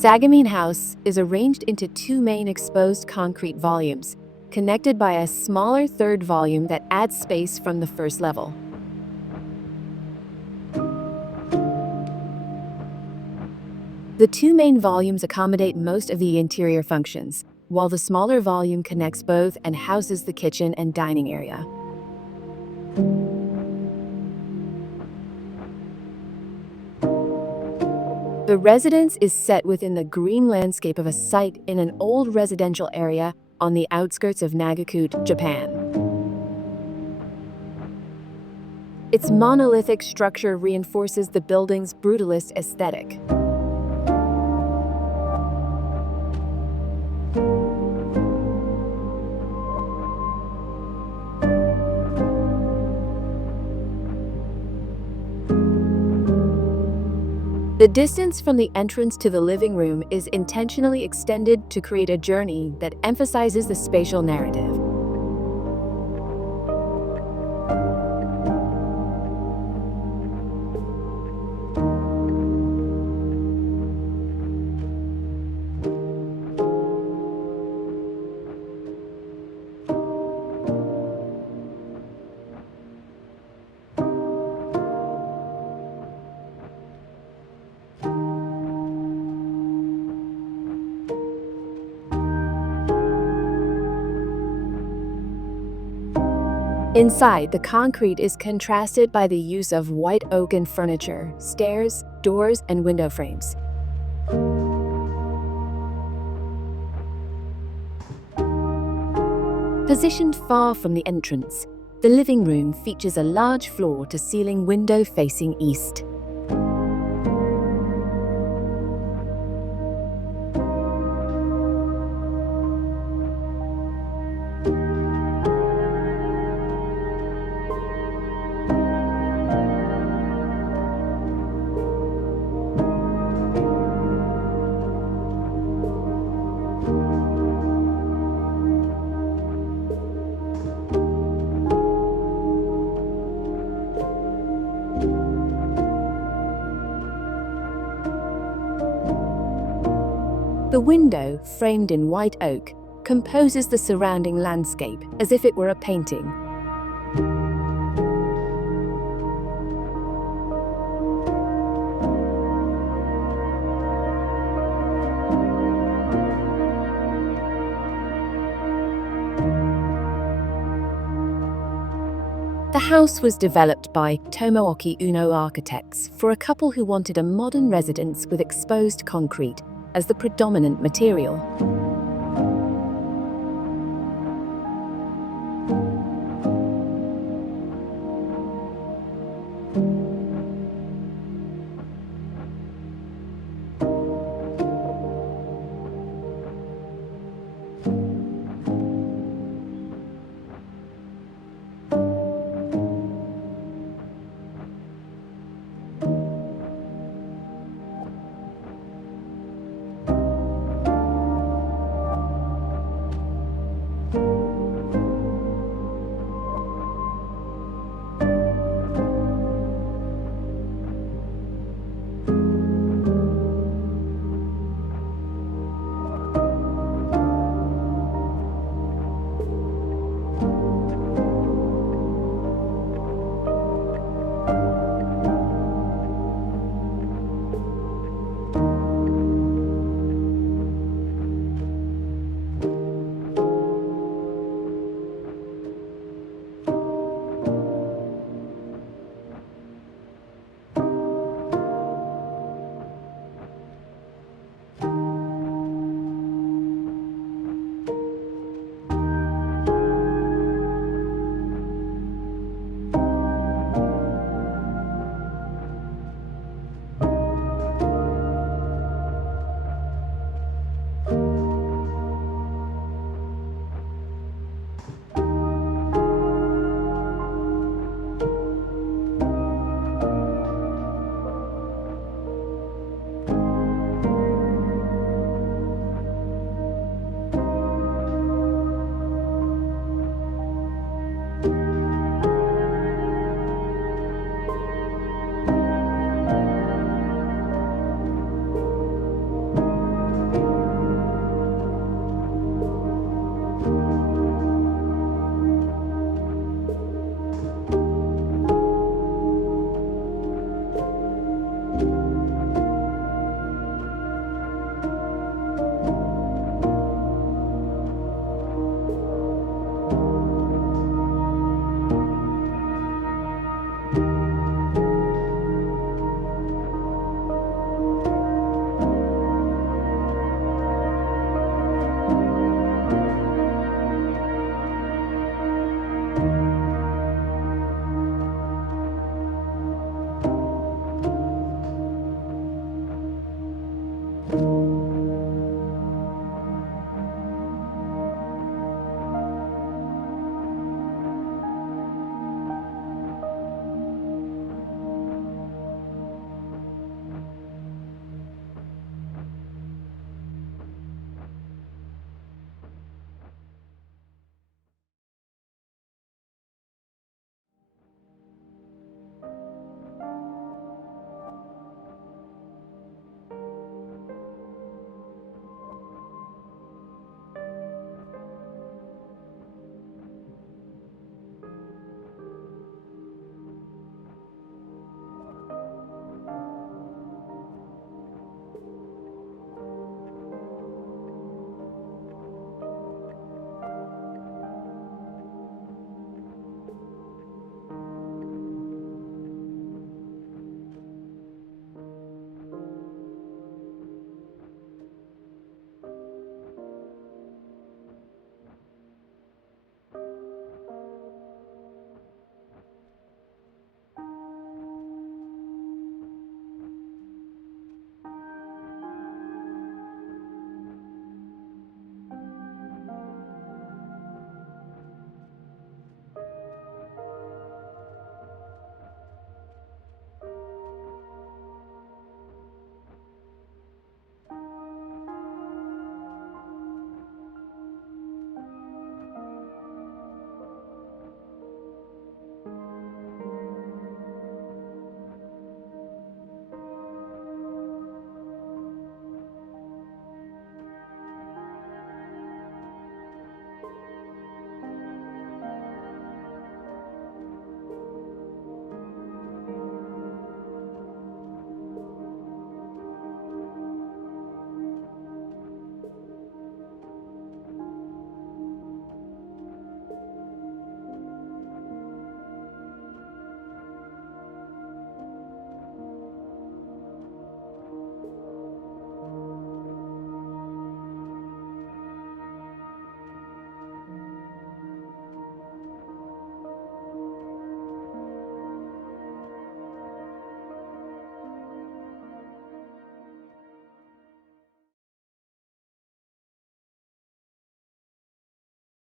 Sagamine House is arranged into two main exposed concrete volumes, connected by a smaller third volume that adds space from the first level. The two main volumes accommodate most of the interior functions, while the smaller volume connects both and houses the kitchen and dining area. The residence is set within the green landscape of a site in an old residential area on the outskirts of Nagakute, Japan. Its monolithic structure reinforces the building's brutalist aesthetic. The distance from the entrance to the living room is intentionally extended to create a journey that emphasizes the spatial narrative. Inside, the concrete is contrasted by the use of white oaken furniture, stairs, doors, and window frames. Positioned far from the entrance, the living room features a large floor-to-ceiling window facing east. The window, framed in white oak, composes the surrounding landscape as if it were a painting. The house was developed by Tomoaki Uno architects for a couple who wanted a modern residence with exposed concrete as the predominant material.